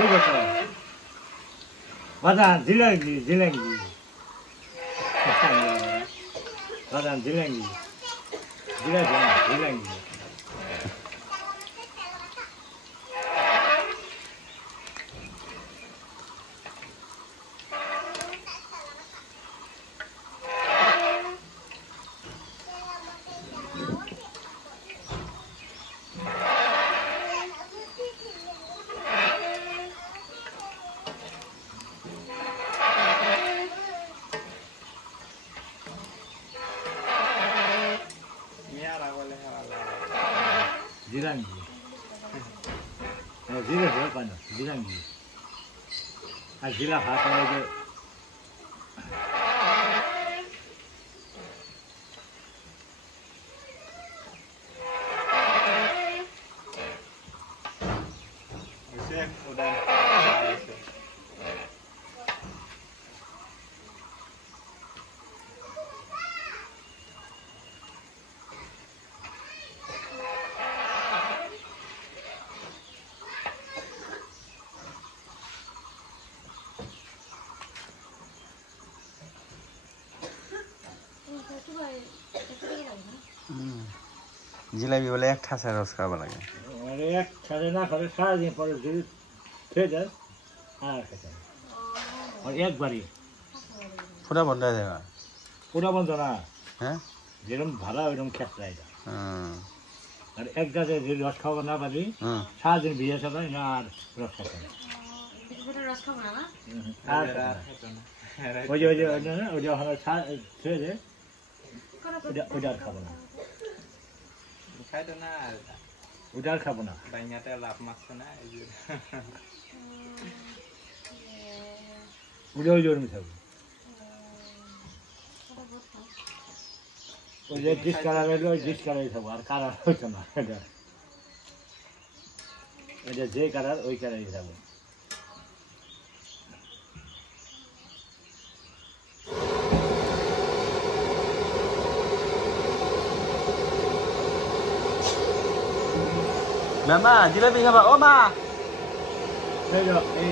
ঠিক আছে বাদাম জিলাঙ্গি জিলাঙ্গি বাদাম জিলাঙ্গি জিলাঙ্গি Jirangi. Oh, zira berapa nih? Jirangi. Ah, zira apa aja? Udah. Jalebi বলে এক ঠাসা রস খাওয়া লাগে আরে এক ছাড়ে না খাবে সারাদিন পরে যদি খেয়ে যায় আর খেতে আর একবারই ফুটা বন্ধ হয়ে যাবে পুরা বন্ধ না হ্যাঁ যেরকম ভালো ওইরকম খেতে যায় আর এক গাছে যদি রস খাওয়া না পারি হুম সারাদিন ভিজে থাকবে না আর রস খেতে না আর ওই যে ওখানে ছেড়ে দে ওইটা আর খাবো না খাইতো না ওইটা আর খাবো না বাইনাতে লাভ মারছে না এই যে ওইটা ওই জন্য থাকবো ওই যে ডিস কালার হইলো ওই ডিস কালারই থাকবো আর কালার হইতো না এটা যে কালার ওই কালারই থাকবো মামা জিলাপি খাবা ও মা এই